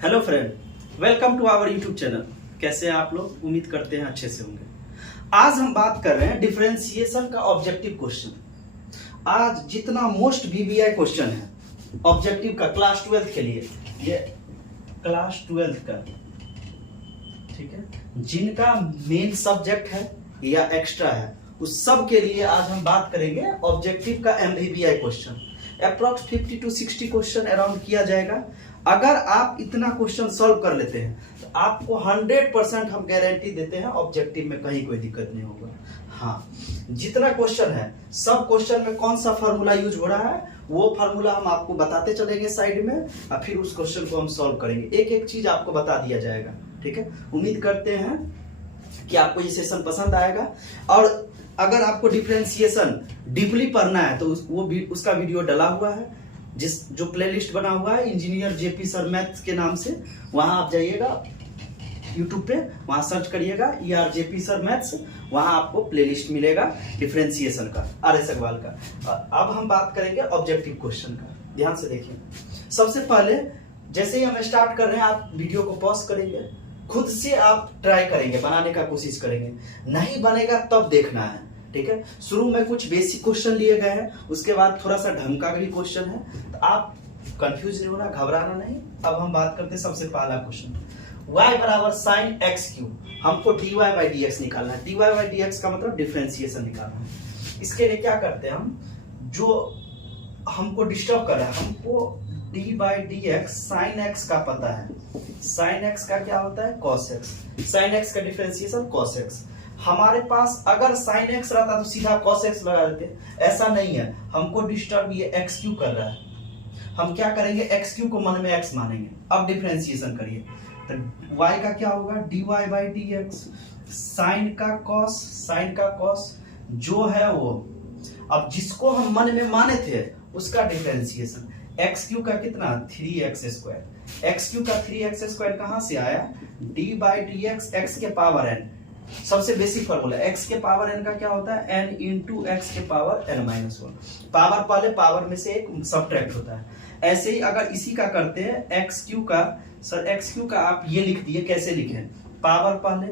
Hello friend, welcome to our YouTube channel. कैसे हैं आप लोग? उम्मीद करते हैं अच्छे से होंगे। आज हम बात कर रहे हैं डिफरेंशिएशन का ऑब्जेक्टिव क्वेश्चन। आज जितना मोस्ट वीवीआई क्वेश्चन है ऑब्जेक्टिव का क्लास 12 के लिए, ये क्लास 12 का, ठीक है, जिनका मेन सब्जेक्ट है या एक्स्ट्रा है, उस सब के लिए आज हम बात करेंगे ऑब्जेक्टिव का MVVI question. Approx 50 to 60 question around किया जाएगा। अगर आप इतना क्वेश्चन सॉल्व कर लेते हैं तो आपको 100% हम गारंटी देते हैं ऑब्जेक्टिव में कहीं कोई दिक्कत नहीं होगा। हाँ, जितना क्वेश्चन है सब क्वेश्चन में कौन सा फार्मूला यूज हो रहा है वो फार्मूला हम आपको बताते चलेंगे साइड में, और फिर उस क्वेश्चन को हम सॉल्व करेंगे। एक एक चीज आपको बता दिया जाएगा। ठीक है, उम्मीद करते हैं कि आपको ये सेशन पसंद आएगा। और अगर आपको डिफरेंशिएशन डीपली पढ़ना है तो उसका वीडियो डला हुआ है, जो प्लेलिस्ट बना हुआ है इंजीनियर जेपी सर मैथ्स के नाम से। वहां आप जाइएगा यूट्यूब पे, वहां सर्च करिएगा ERJP सर मैथ्स, वहां आपको प्लेलिस्ट मिलेगा डिफरेंशिएशन का, RS अग्रवाल का। अब हम बात करेंगे ऑब्जेक्टिव क्वेश्चन का। ध्यान से देखिए, सबसे पहले जैसे ही हम स्टार्ट कर रहे हैं आप वीडियो को पॉज करेंगे, खुद से आप ट्राई करेंगे, बनाने का कोशिश करेंगे। नहीं बनेगा तब देखना है। ठीक है, शुरू में कुछ बेसिक क्वेश्चन लिए गए हैं, उसके बाद थोड़ा सा ढंग का भी क्वेश्चन है, तो आप कंफ्यूज नहीं होना, घबराना नहीं। अब हम बात करते हैं सबसे पहला क्वेश्चन, y बराबर साइन एक्स क्यू। हमको dy बाई डी एक्स निकालना है। dy बाई डी एक्स का मतलब डिफरेंशिएशन निकालना है। इसके लिए क्या करते हैं हम, जो हमको डिस्टर्ब कर रहा है, हमको dy by d x sine x का पता है। साइन एक्स का क्या होता है? Cos x. साइन एक्स का डिफरेंशिएशन कॉस एक्स। हमारे पास अगर साइन एक्स रहता तो सीधा कॉस एक्स लगा देते, ऐसा नहीं है। हमको डिस्टर्ब ये एक्स क्यू कर रहा है। हम क्या करेंगे, एक्स क्यू को मन में एक्स मानेंगे। अब डिफरेंशिएशन करिए तो y का क्या होगा, dy by d x. Sine का कॉस जो है वो, अब जिसको हम मन में माने थे उसका डिफरेंशिएशन। एक्स क्यू का कितना, 3x स्क्वायर। एक्स क्यू का 3x स्क्वायर कहां से आया, D by d x, x के पावर n। सबसे बेसिक फॉर्मूला, x के पावर n का क्या होता है, n इंटू एक्स के पावर n माइनस 1। पावर पहले पावर में से एक सब्ट्रैक्ट होता है। ऐसे ही अगर इसी का करते हैं एक्स क्यू का, सर एक्स क्यू का आप ये लिख दिए, कैसे लिखें, पावर पहले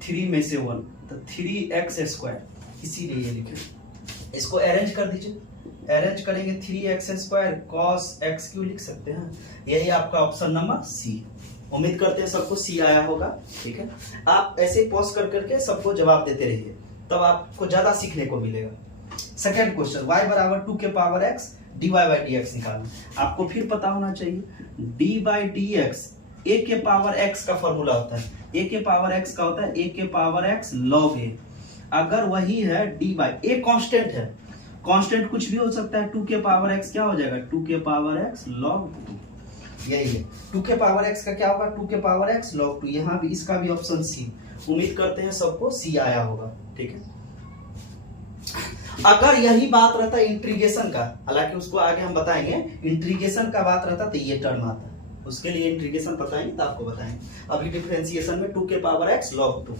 3 में से 1 तो 3x स्क्वायर, इसीलिए ये लिखे। इसको अरेंज कर दीजिए, अरेंज करेंगे 3x square cos x Q लिख सकते हैं। यही आपका ऑप्शन नंबर सी। उम्मीद करते हैं सबको सी आया होगा। ठीक है, आप ऐसे ही पॉज कर करके सबको जवाब देते रहिए, तब आपको ज्यादा सीखने को मिलेगा। सेकेंड क्वेश्चन, y बराबर 2 के power x dy by d x निकालना। आपको फिर पता होना चाहिए d by d x a के पावर x का फॉर्मूला होता है। a के पावर x का होता है a के पावर x log a। अगर वही है d बाई a कांस्टेंट है, कांस्टेंट कुछ भी हो सकता है। 2 के पावर x क्या हो जाएगा, 2 के पावर x log 2। यही है 2 के पावर x का क्या होगा, 2 के पावर x log 2। यहाँ भी इसका भी ऑप्शन सी। उम्मीद करते हैं सबको सी आया होगा। ठीक है, अगर यही बात रहता इंट्रीगेशन का, हालांकि उसको आगे हम बताएंगे, इंट्रीगेशन का बात रहता तो ये टर्म आता, उसके लिए इंट्रीगेशन बताएंगे तो आपको बताएंगे। अभी डिफरेंशिएशन में 2 के power x log 2।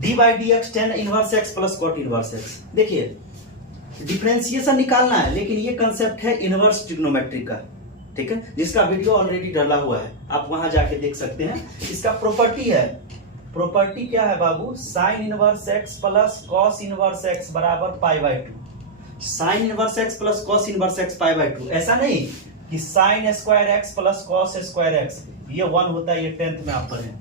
D by d x tan inverse x plus cot inverse x. देखिए, डिफरेंशिएशन निकालना है, लेकिन ये कंसेप्ट है इनवर्स ट्रिग्नोमेट्री का। ठीक है, जिसका वीडियो ऑलरेडी डाला हुआ है, आप वहां जाके देख सकते हैं। इसका प्रॉपर्टी है, प्रॉपर्टी क्या है बाबू, sine inverse x plus cos inverse x बराबर pi by 2। Sine inverse x plus cos inverse x pi by 2। ऐसा नहीं कि sine square x plus cos square x, ये 1 होता है, ये 10th में आप पढ़े।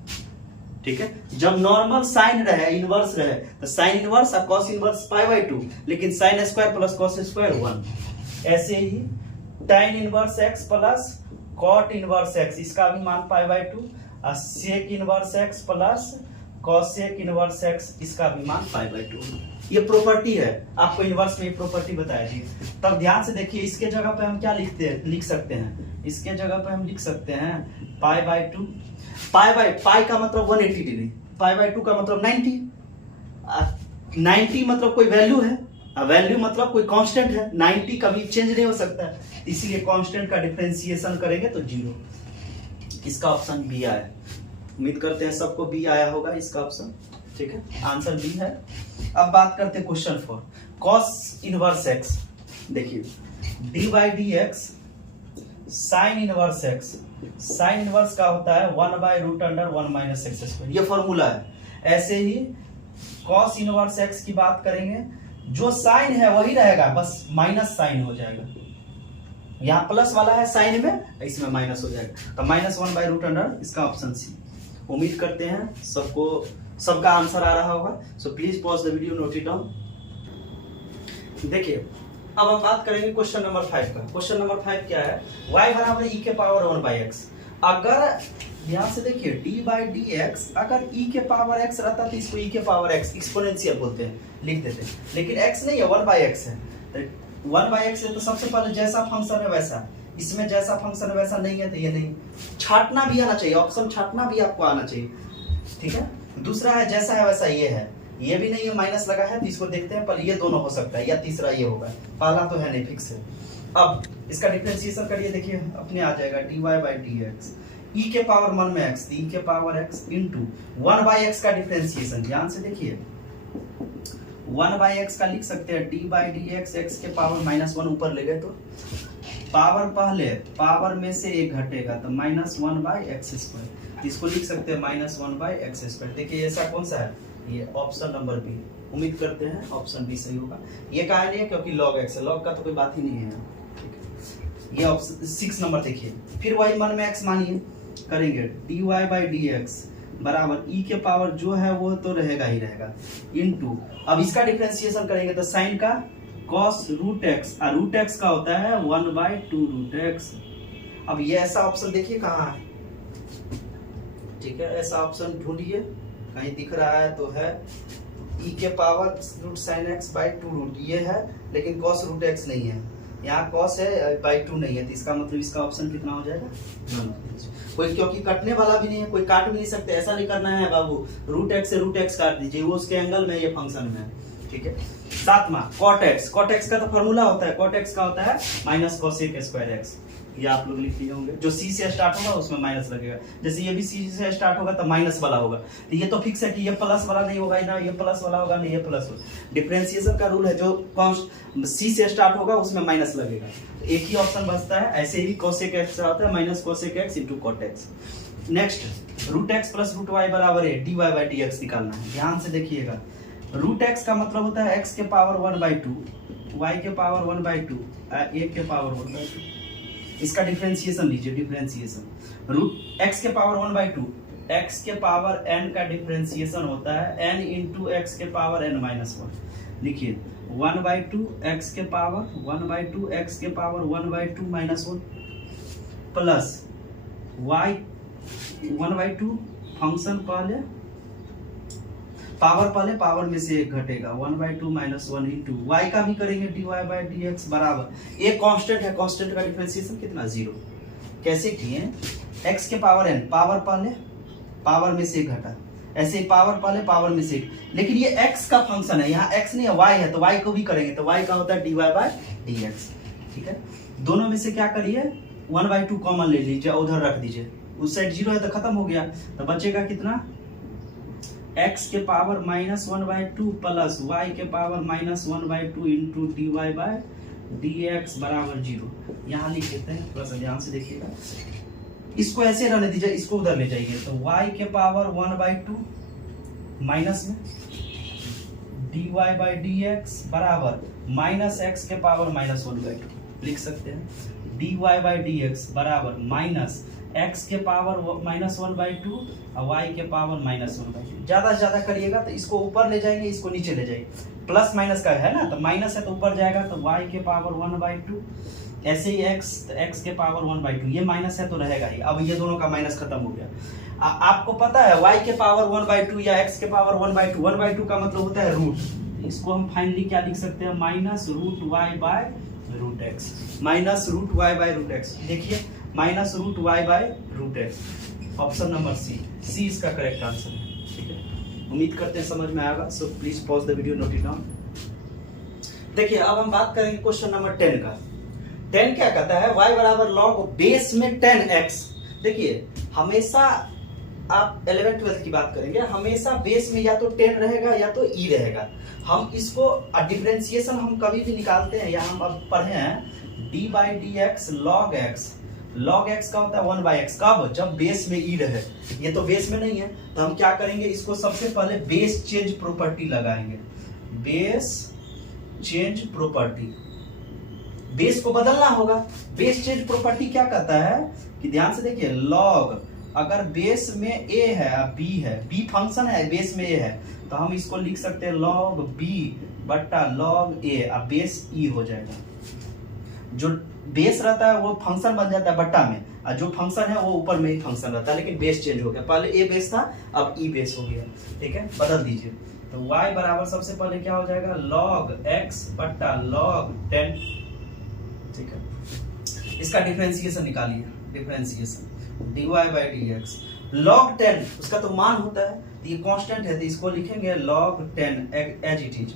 ठीक है, जब नॉर्मल साइन रहे, इनवर्स रहे, तो साइन इनवर्स और कॉस इनवर्स पाई बाई 2, लेकिन sine square plus cos square 1। ऐसे ही tan inverse x plus cot inverse x, इसका भी मान पाई बाई 2, और sec inverse x plus cosec inverse x, इसका भी मान पाई बाई 2। ये प्रॉपर्टी है, आपको इनवर्स में ये प्रॉपर्टी बताई थी। तब ध्यान से देखिए, इसके जगह पे हम क्या लिख सकते हैं, इसके जगह पे हम लिख सकते हैं पाई बाई 2। पाई का मतलब 180 डिग्री, पाई बाई 2 का मतलब 90। 90 मतलब कोई वैल्यू है, वैल्यू मतलब कोई कांस्टेंट है। 90 कभी चेंज नहीं हो सकता है, इसीलिए कांस्टेंट का डिफरेंशिएशन करेंगे तो 0। इसका ऑप्शन बी आया। उम्मीद करते हैं सबको बी आया होगा इसका ऑप्शन। ठीक है, आंसर बी है। अब बात करते हैं क्वेश्चन 4, कॉस इनवर्स एक्स। देखिए, D by d x sign inverse x, sine inverse का होता है 1/√1 - x², ये फॉर्मूला है। ऐसे ही कॉस इनवर्स एक्स की बात करेंगे, जो साइन है वही रहेगा, बस माइनस साइन हो जाएगा। यहाँ प्लस वाला है साइन में, इसमें माइनस हो जाएगा, तो -1/√, इसका ऑप्शन सी। उम्मीद करते हैं सबका आंसर आ रहा होगा। So please pause the video, note it down. देखिए अब हम बात करेंगे क्वेश्चन नंबर 5 का। क्वेश्चन नंबर 5 क्या है, y बराबर e के पावर 1/x। अगर ध्यान से देखिए d/dx अगर e के पावर x रहता तो इसको e के पावर x एक्सपोनेंशियल बोलते हैं, लिख देते हैं, लेकिन x नहीं है, 1/x है। 1/x है तो सबसे पहले जैसा फंक्शन है वैसा, इसमें जैसा फंक्शन है वैसा नहीं है तो ये नहीं, छाटना भी आना चाहिए, ऑप्शन छाटना भी आपको आना चाहिए, ठीक है। दूसरा है जैसा है वैसा ये है, ये भी नहीं है, माइनस लगा है तो इसको देखते हैं, पर ये दोनों हो सकता है, या तीसरा ये होगा, पहला तो है नहीं, फिक्स है। अब इसका डिफरेंशिएशन करिए, देखिए अपने आ जाएगा dy/dx, e के पावर 1 में x, e के पावर x इंटू 1/x का डिफरेंशिएशन, ध्यान से देखिए 1/x का लिख सकते हैं d/dx, x के पावर -1 ऊपर ले गए तो पावर पहले पावर में से एक घटेगा तो -1/x², इसको लिख सकते हैं -1/x²। देखिए ऐसा कौन सा है, ये ऑप्शन नंबर बी। उम्मीद करते हैं ऑप्शन बी सही होगा। ये कहा नहीं है क्योंकि log x है, log का तो कोई बात ही नहीं है, ठीक है। ये ऑप्शन 6 नंबर देखिए, फिर वही मन में x मानिए, करेंगे dy/dx बराबर e के पावर जो है वो तो रहेगा ही रहेगा, इनटू अब इसका डिफरेंशिएशन करेंगे तो साइन का cos √x, और √x का होता है 1/2√x। अब ये ऐसा ऑप्शन देखिए कहाँ है, ठीक है, ऐसा ऑप्शन ढूंढिए, कहीं दिख रहा है तो है e के पावर √sin x/2√, ये है, लेकिन cos √x नहीं है, यहाँ cos है /2 नहीं है, तो इसका मतलब इसका ऑप्शन कितना हो जाएगा, कोई, क्योंकि कटने वाला भी नहीं है, कोई काट भी नहीं सकते, ऐसा नहीं करना है बाबू √x से √x काट दीजिए, वो उसके एंगल में, ये फंक्शन में, ठीक है। सातवां cot x का तो फॉर्मूला होता है, cot x का होता है -cos²x, ये आप लोग लिख लिए होंगे, जो सी से स्टार्ट होगा उसमें माइनस लगेगा, जैसे ये भी सी से स्टार्ट होगा तो माइनस वाला होगा, तो ये तो फिक्स है कि ये प्लस वाला नहीं होगा ना, ये प्लस वाला होगा ना, ये प्लस होगा। डिफरेंशिएशन का रूल है, जो सी से स्टार्ट होगा उसमें माइनस लगेगा, तो एक ही ऑप्शन बचता है। ऐसे ही cosec x होता है -cosec x × cot x। Next √x + √y बराबर है dy/dx निकालना है, ध्यान से देखिएगा। √x का मतलब होता है x के पावर 1/2, y के पावर 1/2, a के पावर 1/2, इसका डिफरेंशिएशन लीजिए, डिफरेंशिएशन √x के पावर 1/2, x के पावर n का डिफरेंशिएशन होता है n × x के पावर n-1, लिखिए 1/2 x के पावर 1/2 x के पावर 1/2 -1 प्लस y 1/2 फंक्शन पहले पावर में से एक घटेगा 1/2 -1 इंटू y का भी करेंगे dy/dx बराबर, एक कांस्टेंट है, कांस्टेंट का डिफरेंशिएशन कितना, 0। कैसे किए, x के पावर n, पावर में से एक घटा, ऐसे ही पावर में से एक, लेकिन ये x का फंक्शन है, यहाँ x नहीं है y है, तो y को भी करेंगे तो y का होता है dy/dx, ठीक है। दोनों में से क्या करिए 1/2 कॉमन ले लीजिए, उधर रख दीजिए, उस साइड 0 है तो खत्म हो गया, तो बचेगा कितना, x के पावर -1/2 प्लस y के पावर -1/2 इंटू dy/dx बराबर 0। यहाँ लिख देते हैं, थोड़ा सा ध्यान से देखिएगा, इसको ऐसे रहने दीजिए, इसको उधर ले जाइए, तो y के पावर 1/2 माइनस में dy/dx बराबर -x के पावर -1/2, लिख सकते हैं dy/dx बराबर x के पावर -1/2 और y के पावर -1/2। ज्यादा से ज्यादा करिएगा तो इसको ऊपर ले जाएंगे, इसको नीचे ले जाइए, प्लस माइनस का है ना, तो माइनस है तो ऊपर जाएगा, तो y के पावर 1/2, ऐसे ही x के पावर 1/2, ये माइनस है तो रहेगा ही। अब ये दोनों का माइनस खत्म हो गया। आपको पता है y के पावर 1/2 या x के पावर 1/2, 1/2 का मतलब होता है रूट, इसको हम फाइनली क्या लिख सकते हैं, -√y/√x, -√y/√x, देखिए -√y/√x, ऑप्शन नंबर सी इसका करेक्ट आंसर है, ठीक है। उम्मीद करते हैं समझ में आएगा, so please pause the video, note it down. देखिए अब हम बात करेंगे क्वेश्चन नंबर 10 का। 10 क्या कहता है, y बराबर log बेस में 10x। देखिए हमेशा आप 11th-12th की बात करेंगे, हमेशा बेस में या तो 10 रहेगा या तो e रहेगा। हम इसको डिफरेंशिएशन हम कभी भी निकालते हैं, या हम अब पढ़े हैं d/dx log x, log x का होता है 1/x, कब? जब बेस में e रहे। ये तो बेस में नहीं है, तो हम क्या करेंगे, इसको सबसे पहले बेस चेंज प्रॉपर्टी लगाएंगे। बेस चेंज प्रॉपर्टी, बेस को बदलना होगा। बेस चेंज प्रॉपर्टी क्या कहता है कि ध्यान से देखिए, log अगर बेस में a है b है, b फंक्शन है, बेस में a है, तो हम इसको लिख सकते हैं log b बट्टा log a, अब बेस e हो जाएगा। जो बेस रहता है वो फंक्शन बन जाता है बट्टा में, और जो फंक्शन है वो ऊपर में ही फंक्शन रहता है, लेकिन बेस चेंज हो गया। पहले a बेस था, अब e बेस हो गया। ठीक है, बदल दीजिए। तो y बराबर सबसे पहले क्या हो जाएगा, log x बट्टा log 10। ठीक है, इसका डिफरेंशिएशन निकालिए। Differentiation dy by dx, log 10 उसका तो मान होता है, तो ये कांस्टेंट है, तो इसको लिखेंगे log 10 as it is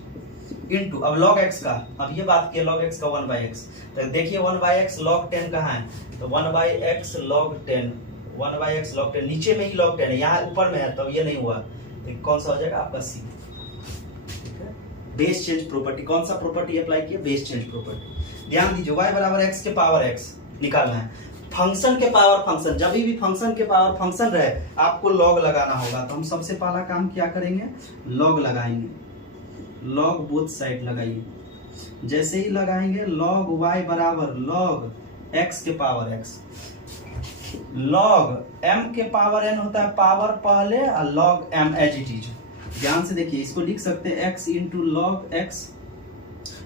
into, अब log x का, अब ये बात किया log x का 1/x, तो देखिए 1/x log 10 कहाँ है, तो 1/x log 10, 1/x log 10, नीचे में ही log 10 है, यहाँ ऊपर में है, तब ये नहीं हुआ, तो कौन सा हो जाएगा आपका c। ठीक है, बेस चेंज प्रॉपर्टी, कौन सा प्रॉपर्टी अप्लाई किया, बेस चेंज प्रॉपर्टी। ध्यान दीजिए, y बराबर x के पावर x निकालना है। फंक्शन के पावर फंक्शन, जब भी फंक्शन के पावर फंक्शन रहे आपको लॉग लगाना होगा, तो हम सबसे पहला काम क्या करेंगे, लॉग लगाएंगे। लॉग बोथ साइड लगाइए। जैसे ही लगाएंगे log y बराबर log x के पावर x, log m के पावर n होता है पावर पहले, और log m as it is. ध्यान से देखिए, इसको लिख सकते हैं x इंटू लॉग x।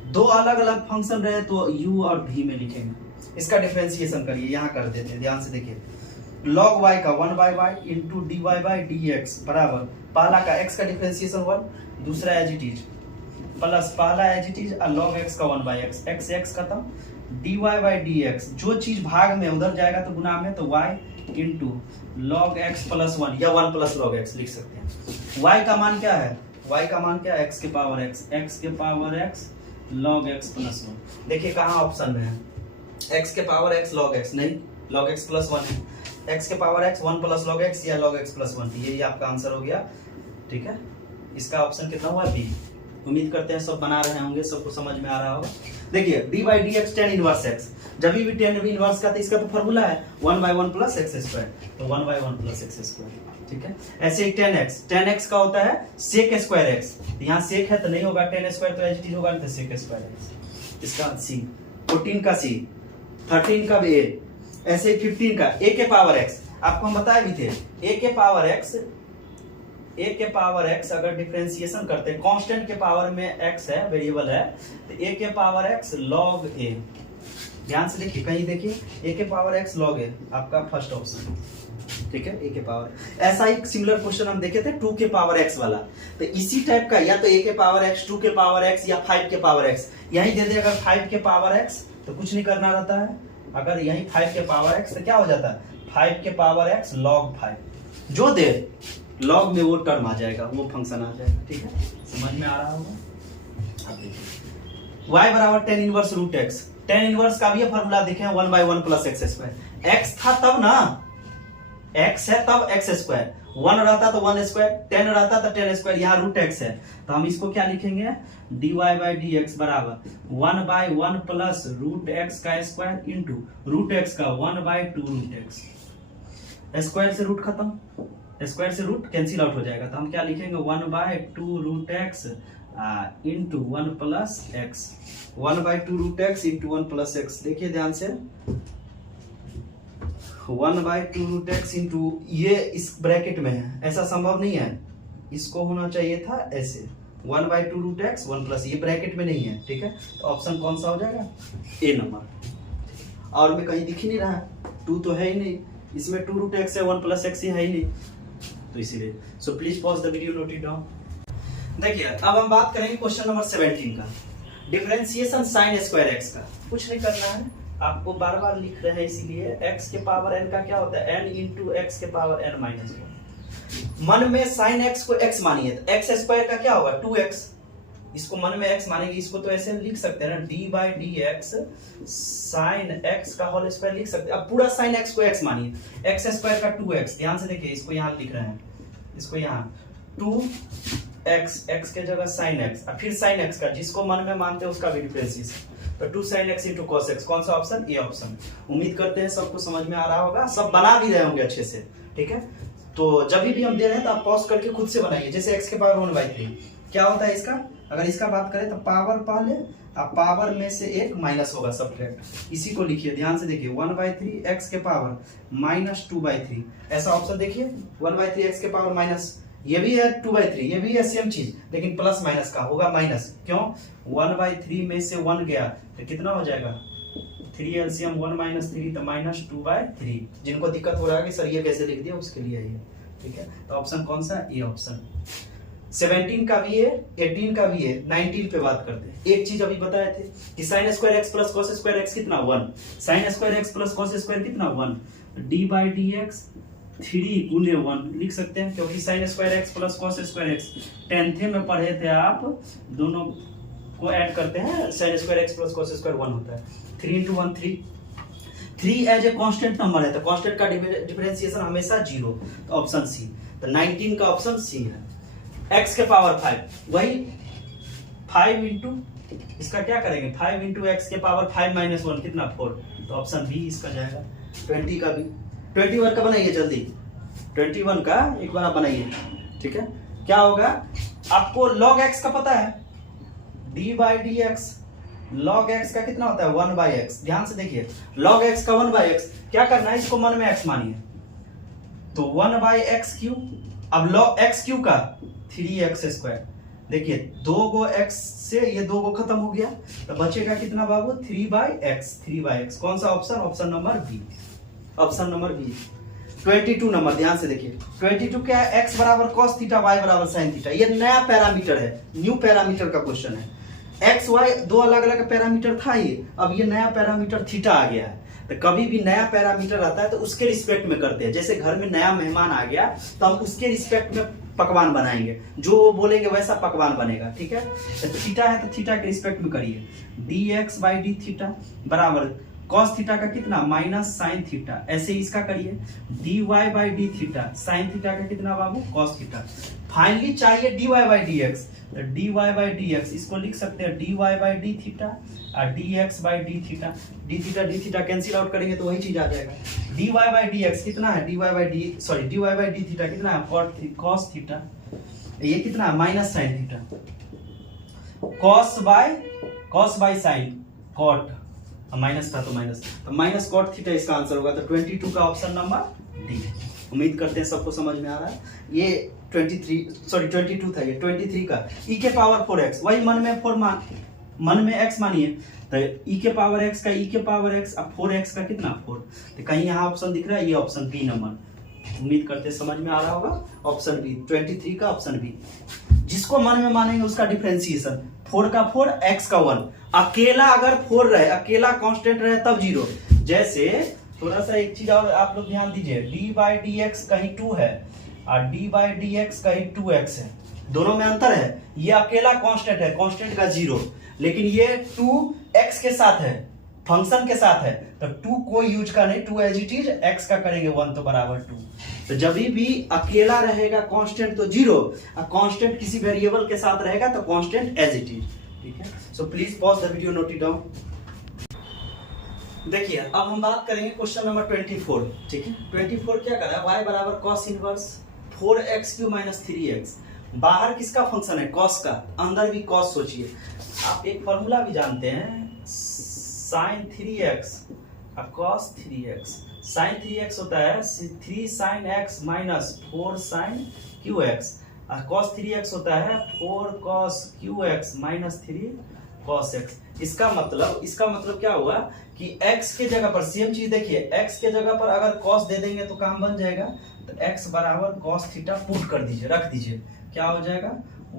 दो अलग अलग फंक्शन रहे तो u और v में लिखेंगे। इसका डिफरेंशिएशन करिए, यहाँ कर देते हैं। ध्यान से देखिए, log y का 1/y into dy by dx बराबर पहला का x का डिफरेंशिएशन 1, दूसरा एज इट इज, प्लस पहला एज इट इज और log x का 1/x, x x खत्म, dy बाई dx, जो चीज भाग में उधर जाएगा तो गुना में, तो y into log x plus 1 या 1 प्लस log x लिख सकते हैं। y का मान क्या है, y का मान क्या है, x के power x log x plus 1। देखिए कहाँ ऑप्शन में है, x के पावर x log x, नहीं log x प्लस 1 है, x के power x 1 plus log x या log x प्लस 1, यही आपका आंसर हो गया। ठीक है, इसका ऑप्शन कितना हुआ, बी। उम्मीद करते हैं सब बना रहे होंगे, सबको समझ में आ रहा होगा। देखिए d by dx tan inverse x, जब भी tan इनवर्स का, तो इसका तो फॉर्मूला है 1/1 प्लस x स्क्वायर, तो 1/1 प्लस x स्क्वायर। ठीक है, ऐसे ही tan x का होता है sec स्क्वायर x, यहाँ sec है तो नहीं होगा, tan स्क्वायर तो एज इट इज होगा, तो sec स्क्वायर x। इसका c, 14 का c, 13 का a, ऐसे 15 का a के पावर x, आपको हम बताए भी थे, a के पावर x अगर डिफरेंशिएशन करते हैं, कांस्टेंट के पावर में x है, वेरिएबल है, तो a के पावर x log a। ध्यान से देखिए, कहीं देखिए a के पावर x log a, आपका फर्स्ट ऑप्शन। ठीक है, a के पावर। ऐसा ही सिमिलर क्वेश्चन हम देखे थे 2 के पावर x वाला, तो इसी टाइप का, या तो a के पावर x, 2 के पावर x या 5 के पावर x, यही दे दे अगर 5 के पावर x तो कुछ नहीं करना रहता है, अगर यही 5 के पावर x तो क्या हो जाता है, 5 के पावर x log 5, जो दे log में वो टर्म आ जाएगा, वो फंक्शन आ जाएगा। ठीक है, समझ में आ रहा होगा। अब देखिए y बराबर tan inverse root x, tan inverse का भी ये फार्मूला देखें 1/1 प्लस x स्क्वायर, x था तब ना, x है तब x स्क्वायर, 1 रहता तो 1 स्क्वायर, 10 रहता तो 10 स्क्वायर, यहाँ रूट x है, तो हम इसको क्या लिखेंगे, dy बाई dx बराबर 1/1 प्लस रूट x का स्क्वायर इंटू रूट x का 1/2 रूट x। स्क्वायर से रूट खत्म, स्क्वायर से रूट कैंसिल आउट हो जाएगा, तो हम क्या लिखेंगे 1/2 root x into 1 plus x, 1/2 root x into 1 plus x। देखिए ध्यान से, 1/2 रूट x इंटू, ये इस ब्रैकेट में है, ऐसा संभव नहीं है, इसको होना चाहिए था ऐसे 1/2 रूट x 1 प्लस, ये ब्रैकेट में नहीं है। ठीक है, तो ऑप्शन कौन सा हो जाएगा, ए नंबर। और में कहीं दिख ही नहीं रहा है, 2 तो है ही नहीं, इसमें 2 रूट x है, 1 प्लस x है ही नहीं, तो इसीलिए। So please pause the video, note it down. देखिए अब हम बात करेंगे क्वेश्चन नंबर 17 का, डिफरेंशिएशन साइन स्क्वायर x का। कुछ नहीं करना है, आपको बार बार लिख रहे हैं, इसीलिए x के पावर n का क्या होता है, n इंटू x के पावर n माइनस 1। मन में साइन x को x मानिए, तो x स्क्वायर का क्या होगा 2x, इसको मन में x मानेंगे, इसको तो ऐसे लिख सकते हैं ना, d by dx sine x का होल स्क्वायर लिख सकते हैं। अब पूरा साइन x को x मानिए, x स्क्वायर का 2x, ध्यान से देखिए, इसको यहाँ लिख रहे हैं, इसको यहाँ 2 एक्स के जगह साइन एक्स और फिर साइन एक्स का, जिसको मन में मानते हैं उसका भी डिफरेंशिएशन। तो 2 sin x into cos x, कौन सा ऑप्शन? A option. उम्मीद करते हैं सबको समझ में आ रहा होगा, सब बना भी रहे होंगे अच्छे से, ठीक है। तो जब भी हम दे रहे हैं तो आप पॉज करके खुद से बनाइए। जैसे x के पावर 1/3 क्या होता है इसका, अगर इसका बात करें तो पावर पहले और पावर में से एक माइनस होगा सब्ट्रैक्ट, इसी को लिखिए ध्यान से देखिए 1/3 x के पावर माइनस 2/3, ऐसा ऑप्शन देखिए 1/3 x के पावर माइनस, ये भी है 2/3, ये भी है सेम चीज लेकिन प्लस माइनस का होगा माइनस, क्यों? 1/3 में से 1 गया तो कितना हो जाएगा 3 एलसीएम 1 - 3 तो -2/3। जिनको दिक्कत हो रहा है कि सर ये कैसे लिख दिया उसके लिए है, ठीक है। तो ऑप्शन कौन सा? ये ऑप्शन। 17 का भी है, 18 का भी है, 19 पे बात करते हैं। एक चीज अभी बताए थे कि sin square x plus cos square x कितना 1, sin square x plus cos square कितना 1, d/dx 3 गुने 1 लिख सकते हैं, क्योंकि sin square x plus cos square x 10th में पढ़े थे आप, दोनों को ऐड करते हैं sin square x plus cos square 1 होता है। 3 × 1 3 एज ए कांस्टेंट नंबर है तो कांस्टेंट का डिफरेंशिएशन हमेशा 0, तो ऑप्शन सी। तो 19 का ऑप्शन सी है। x के पावर 5 वही 5 इंटू इसका क्या करेंगे 5 इंटू x के पावर 5 - 1 कितना 4, तो ऑप्शन बी इसका जाएगा। 20 का भी 21 का बनाइए जल्दी, 21 का एक बार आप बनाइए, ठीक है। क्या होगा आपको log x का पता है, d/dx log x का कितना होता है 1/x। ध्यान से देखिए log x का 1/x, क्या करना है इसको मन में x मानिए तो 1/x3, अब log x³ का 3x², देखिए 2 गो x से ये 2 गो खत्म हो गया तो बचेगा कितना बाबू 3/x। कौन सा option? Option number B, option number B. 22 नंबर ध्यान से देखिए 22 क्या है, x बराबर cos थीटा y बराबर sin थीटा, ये नया पैरामीटर है, न्यू पैरामीटर का क्वेश्चन है। x y दो अलग अलग पैरामीटर था ये, अब ये नया पैरामीटर थीटा आ गया है। तो कभी भी नया पैरामीटर आता है तो उसके रिस्पेक्ट में करते हैं, जैसे घर में नया मेहमान आ गया तो हम उसके रिस्पेक्ट में पकवान बनाएंगे, जो वो बोलेंगे वैसा पकवान बनेगा, ठीक है। तो थीटा है तो थीटा के रिस्पेक्ट में करिए, dx/d थीटा बराबर cos थीटा का कितना माइनस sin थीटा, ऐसे ही इसका करिए dy/d थीटा sin थीटा का कितना बाबू cos थीटा। फाइनली चाहिए dy/dx, तो dy/dx इसको लिख सकते हैं dy/d थीटा और dx/d theta, d theta cancel out करेंगे तो वही चीज आ जाएगा। dy/dx कितना है dy/d थीटा कितना है cos थीटा, ये कितना है minus sin theta, cos by sin cot, minus था तो माइनस cot थीटा इसका आंसर होगा। तो 22 का ऑप्शन नंबर डी। उम्मीद करते हैं सबको समझ में आ रहा है। ये 22 था, ये 23 का e के पावर 4x, वही मन में x मानिए तो e के पावर x का e के पावर x, अब 4x का कितना 4, तो कहीं यहाँ ऑप्शन दिख रहा है, ये ऑप्शन बी नंबर। उम्मीद करते हैं समझ में आ रहा होगा, ऑप्शन बी 23 का ऑप्शन बी। जिसको मन में मानेंगे उसका डिफरेंशिएशन 4 का 4 x का 1, अकेला अगर 4 रहे, अकेला कांस्टेंट रहे तब 0। जैसे थोड़ा सा एक चीज और आप लोग ध्यान दीजिए, d/dx कहीं 2 है और d/dx कहीं 2x है, दोनों में अंतर है। ये अकेला कांस्टेंट है, कांस्टेंट का 0, लेकिन ये 2x के साथ है, फंक्शन के साथ है, तो 2 कोई यूज का नहीं, 2 एज इट इज, x का करेंगे 1 तो बराबर 2। तो जब भी अकेला रहेगा कांस्टेंट तो 0, और कांस्टेंट किसी वेरिएबल के साथ रहेगा तो कांस्टेंट एज इट इज, ठीक है। So please pause the video, note it down. देखिए अब हम बात करेंगे क्वेश्चन नंबर 24, ठीक है। 24 क्या कर रहा है, y बराबर cos इनवर्स 4x³ - 3x। बाहर किसका फंक्शन है, cos का, अंदर भी cos सोचिए। आप एक फॉर्मूला भी जानते हैं, sin 3x और cos 3x। sin 3x होता है 3 sin x - 4 sin qx, और cos 3x होता है 4 cos qx - 3 cos x। इसका मतलब क्या हुआ कि x के जगह पर सेम चीज देखिए, x के जगह पर अगर cos दे देंगे तो काम बन जाएगा, तो x बराबर cos थीटा पुट कर दीजिए, रख दीजिए, क्या हो जाएगा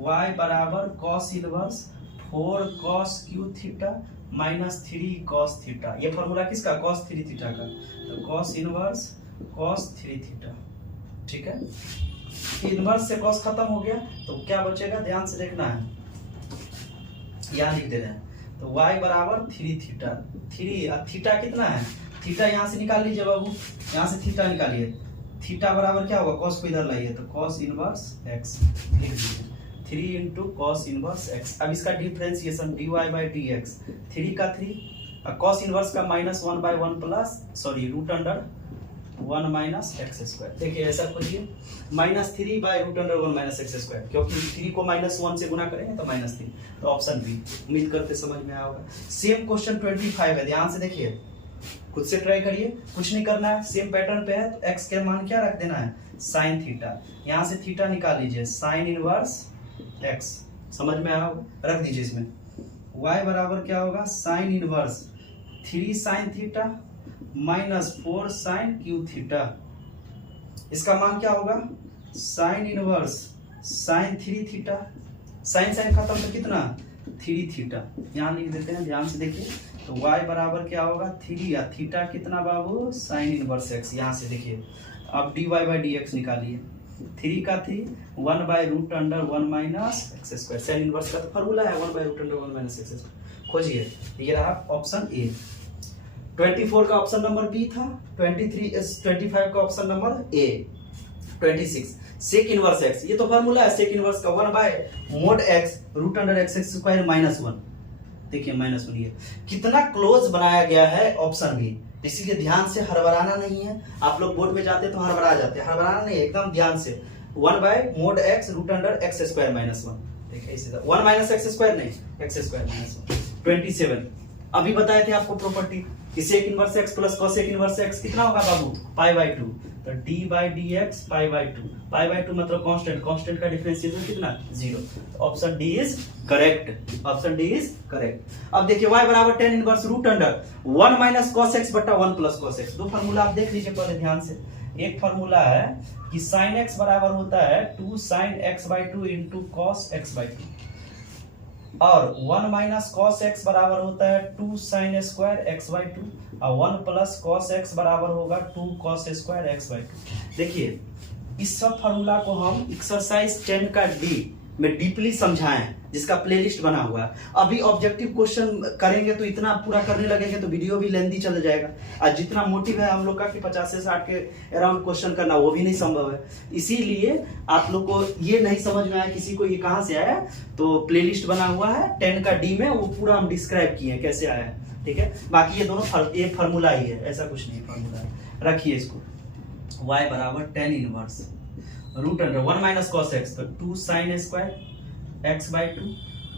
y बराबर cos inverse 4 cos q theta - 3 cos theta. ये फॉर्मूला किसका, cos 3 थीटा का, तो cos इनवर्स cos 3 थीटा, ठीक है। इनवर्स से cos खत्म हो गया तो क्या बचेगा, ध्यान से देखना है, यहाँ लिख दे रहे हैं, तो y बराबर 3 थीटा, 3 और थीटा कितना है, थीटा यहाँ से निकाल लीजिए बाबू, यहाँ से थीटा निकालिए, थीटा बराबर क्या होगा, cos को इधर लाइए तो cos इनवर्स x लिख दीजिए, 3 इंटू कॉस इनवर्स एक्स। अब इसका differentiation dy by d x, 3 का 3 कॉस इनवर्स का -1/1 plus root under 1 minus x square. देखिए ऐसा करिए -3/√1 माइनस एक्स स्क्वायर, क्योंकि 3 को -1 से गुना करेंगे तो -3, तो ऑप्शन बी। उम्मीद करते समझ में आया होगा। सेम क्वेश्चन 25 है, ध्यान से देखिए, खुद से ट्राई करिए, कुछ नहीं करना है, सेम पैटर्न पे है। तो एक्स के मान क्या रख देना है, साइन थीटा, यहाँ से थीटा निकाल लीजिए, साइन इनवर्स एक्स, समझ में आया होगा, रख दीजिए इसमें। y बराबर क्या होगा, sine inverse 3 sine theta -4 sine cube theta. इसका मान क्या होगा, sine inverse sine 3 theta, sine sine खत्म तो कितना 3 थीटा, यहाँ लिख देते हैं, ध्यान से देखिए। तो y बराबर क्या होगा 3 या थीटा कितना बाबू, साइन इनवर्स x, यहाँ से देखिए। अब dy बाई डी एक्स निकालिए, 3 का 3 1/√1 minus x square, sine inverse का तो फॉर्मूला है 1/√1 माइनस एक्स स्क्वायर। खोजिए, ये रहा ऑप्शन ए। 24 का ऑप्शन नंबर बी था, 25 का option number A, 26 sec inverse x, ये तो फार्मूला है सेक इनवर्स का 1/mod x √x स्क्वायर -1। देखिए -1, ये कितना क्लोज बनाया गया है ऑप्शन बी, इसीलिए ध्यान से हड़बड़ाना नहीं है। आप लोग बोर्ड में जाते तो हड़बड़ा जाते हैं, हड़बड़ाना नहीं, एकदम ध्यान से। 1/mod x √x स्क्वायर -1, देखिए इसी तरह 1 माइनस एक्स स्क्वायर नहीं, एक्स स्क्वायर -1। 27 अभी बताए थे आपको प्रॉपर्टी कि sec inverse x plus cosec inverse x कितना होगा बाबू, π/2, तो d बाई डी एक्स π/2 मतलब कांस्टेंट, कांस्टेंट का डिफरेंशिएशन कितना 0। Option D is correct, option D is correct. अब देखिए y बराबर tan inverse √1 minus cos x बटा 1 प्लस cos x। दो फार्मूला आप देख लीजिए पहले ध्यान से। एक फार्मूला है कि sin x बराबर होता है 2 sin x/2 into cos x/2, और 1 माइनस cos x बराबर होता है 2 sin स्क्वायर x/2, और 1 प्लस cos x बराबर होगा 2 cos स्क्वायर x/2। देखिए इस सब फार्मूला को हम एक्सरसाइज 10 का डी में डीपली समझाएं, जिसका प्लेलिस्ट बना हुआ है। अभी ऑब्जेक्टिव क्वेश्चन करेंगे तो इतना पूरा करने लगेंगे तो वीडियो भी लेंदी चल जाएगा, और जितना मोटिव है हम लोग का कि 50 से 60 के अराउंड क्वेश्चन करना, वो भी नहीं संभव है। इसीलिए आप लोग को ये नहीं समझ में आया किसी को ये कहाँ से आया, तो प्लेलिस्ट बना हुआ है 10 का डी में, वो पूरा हम डिस्क्राइब किए हैं कैसे आया है, ठीक है। बाकी ये दोनों एक फार्मूला ही है, ऐसा कुछ नहीं फार्मूला है। रखिए इसको, y बराबर tan inverse √1 minus cos x, तो 2 sin स्क्वायर x/2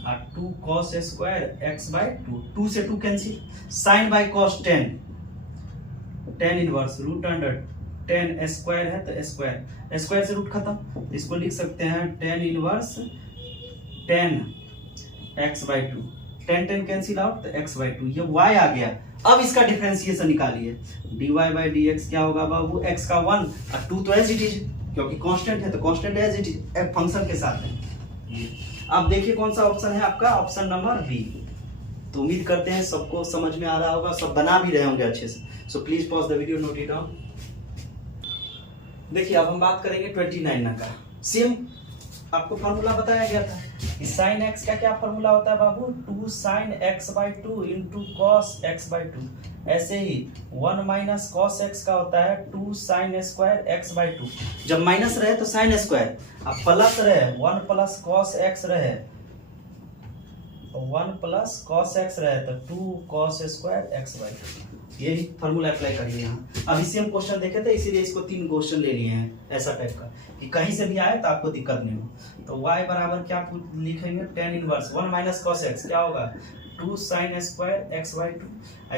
और 2 cos स्क्वायर x/2, 2 से 2 cancel, sin by cos tan inverse √tan square है तो स्क्वायर, स्क्वायर से रूट खत्म, तो इसको लिख सकते हैं tan inverse tan x/2, tan cancel out तो x/2, ये y आ गया। अब इसका डिफरेंशिएशन निकालिए, dy बाई डी एक्स क्या होगा बाबू, x का 1 और 2 तो एज इट इज, क्योंकि कांस्टेंट है तो constant as it is function के साथ है। अब देखिए कौन सा ऑप्शन है आपका, ऑप्शन नंबर बी। तो उम्मीद करते हैं सबको समझ में आ रहा होगा, सब बना भी रहे होंगे अच्छे से। So please pause the video, note it down. देखिए अब हम बात करेंगे 29 का। सेम आपको फॉर्मूला बताया गया था कि sin x का क्या फॉर्मूला होता है बाबू, 2 sin x/2 into cos x/2। ऐसे ही 1 माइनस cos x का होता है 2 sin स्क्वायर x/2। जब माइनस रहे तो sin स्क्वायर, अब प्लस रहे 1 प्लस cos x रहे, 1 प्लस cos x रहे तो 2 cos स्क्वायर x/2। यही फॉर्मूला अप्लाई करिए यहाँ। अभी सेम क्वेश्चन देखे थे, इसीलिए इसको 3 क्वेश्चन ले लिए हैं ऐसा टाइप का, कि कहीं से भी आए तो आपको दिक्कत नहीं हो। तो y बराबर क्या लिखेंगे, tan inverse 1 minus cos x क्या होगा, 2 sin square x/2,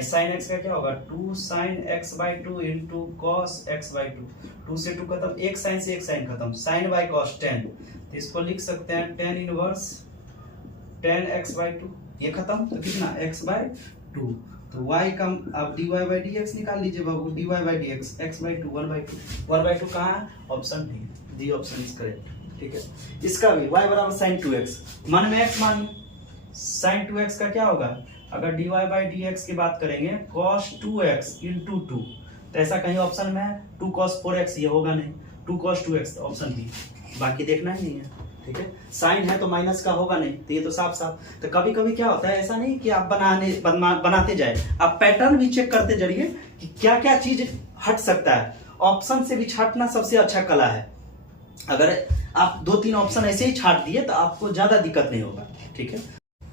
sin x का क्या होगा 2 sin x/2 into cos x/2, 2 से 2 खत्म, एक साइन से एक साइन खत्म, sin बाई cos tan, तो इसको लिख सकते हैं tan इनवर्स tan x/2, ये खत्म तो कितना x/2। तो y का आप dy बाई डी एक्स निकाल लीजिए बाबू, dy by d x x/2 1/2 कहाँ है, option D option is correct, ठीक है। इसका भी y बराबर sin 2x, मन में x मानिए, sin 2x का क्या होगा, अगर dy बाई डी एक्स की बात करेंगे cos 2x इंटू 2, तो ऐसा कहीं ऑप्शन में है 2 cos 4x, ये होगा नहीं, 2 cos 2x, ऑप्शन बी। बाकी देखना ही नहीं है, ठीक है। साइन है तो माइनस का होगा नहीं, तो ये तो साफ साफ। तो कभी कभी क्या होता है, ऐसा नहीं कि आप बनाते जाए, आप पैटर्न भी चेक करते जाइए कि क्या क्या चीज हट सकता है। ऑप्शन से भी हटना सबसे अच्छा कला है, अगर आप 2-3 ऑप्शन ऐसे ही छाट दिए तो आपको ज्यादा दिक्कत नहीं होगा। ठीक है,